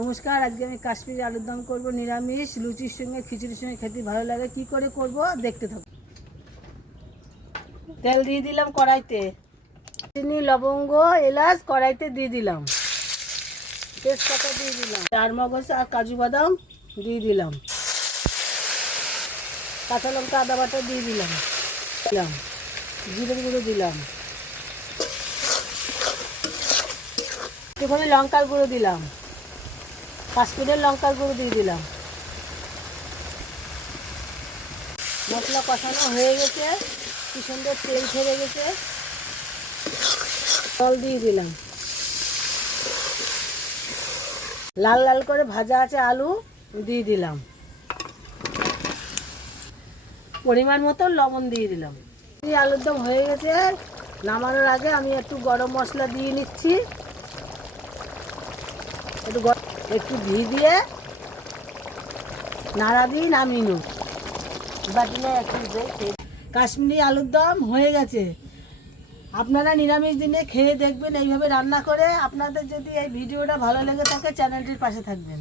নমস্কার, আজকে আমি কাশ্মীরি আলুর দম করবো নিরামিষ, লুচির সঙ্গে খিচুড়ির সঙ্গে খেতে ভালো লাগে। কি করে করব দেখতে থাকো। তেল দিয়ে দিলাম কড়াইতে, চিনি লবঙ্গ এলাচ কড়াইতে দিয়ে দিলাম, তেজপাতা দিয়ে দিলাম, চারমগজ আর কাজু বাদাম দিয়ে দিলাম, কাঁচা লঙ্কা আদা বাটা দিয়ে দিলাম, জিরে গুঁড়ো দিলাম, একটুখানি লঙ্কার গুঁড়ো দিলাম, কাশ্মীরের লঙ্কার গুঁড়ো দিয়ে দিলাম। মশলা কষানো হয়ে গেছে, কি সুন্দর তেল ছেড়ে গেছে। জল দিয়ে দিলাম, লাল লাল করে ভাজা আছে আলু দিয়ে দিলাম, পরিমাণ মতো লবণ দিয়ে দিলাম। আলুর দম হয়ে গেছে। নামানোর আগে আমি একটু গরম মশলা দিয়ে নিচ্ছি, একটু ঘি দিয়ে নাড়া দিয়ে নামিয়ে নেব। বাটিনে একটু কাশ্মীরি আলুর দম হয়ে গেছে। আপনারা নিরামিষ দিনে খেয়ে দেখবেন এইভাবে রান্না করে। আপনাদের যদি এই ভিডিওটা ভালো লেগে থাকে চ্যানেলটির পাশে থাকবেন।